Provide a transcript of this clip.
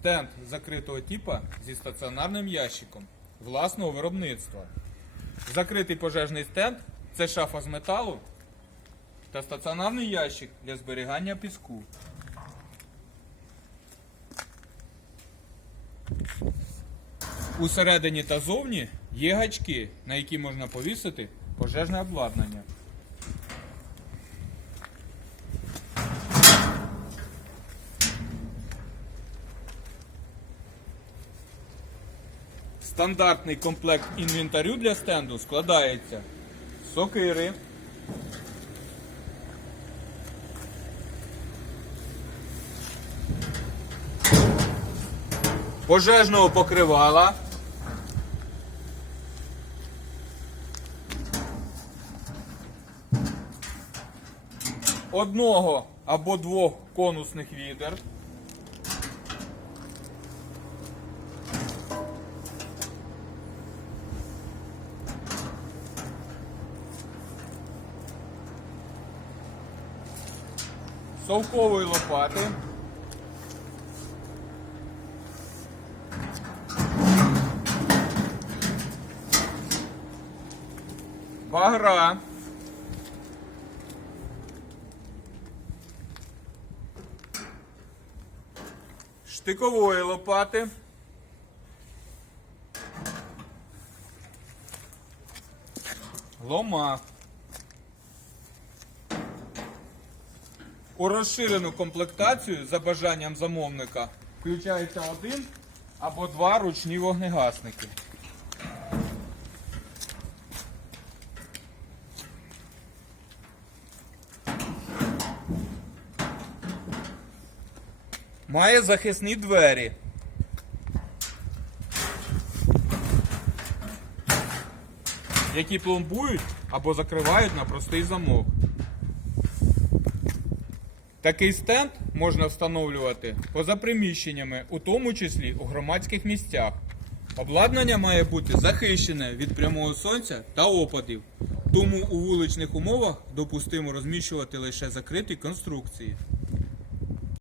Стенд закритого типа зі стаціонарним ящиком власного виробництва. Закритий пожежний стенд це шафа з металу та стаціонарний ящик для зберігання піску. Усередині та зовні є гачки, на які можна повісити пожежне обладнання. Стандартний комплект інвентарю для стенду складається. З сокири, пожежного покривала, одного або двох конусних відер. Совкової лопати. Багра. Штикової лопати. Лома. У розширену комплектацію за бажанням замовника включається один або два ручні вогнегасники. Має захисні двері. Які пломбують або закривають на простий замок. Такий стенд можна встановлювати поза приміщеннями, у тому числі у громадських місцях. Обладнання має бути захищене від прямого сонця та опадів, тому у вуличних умовах допустимо розміщувати лише закриті конструкції.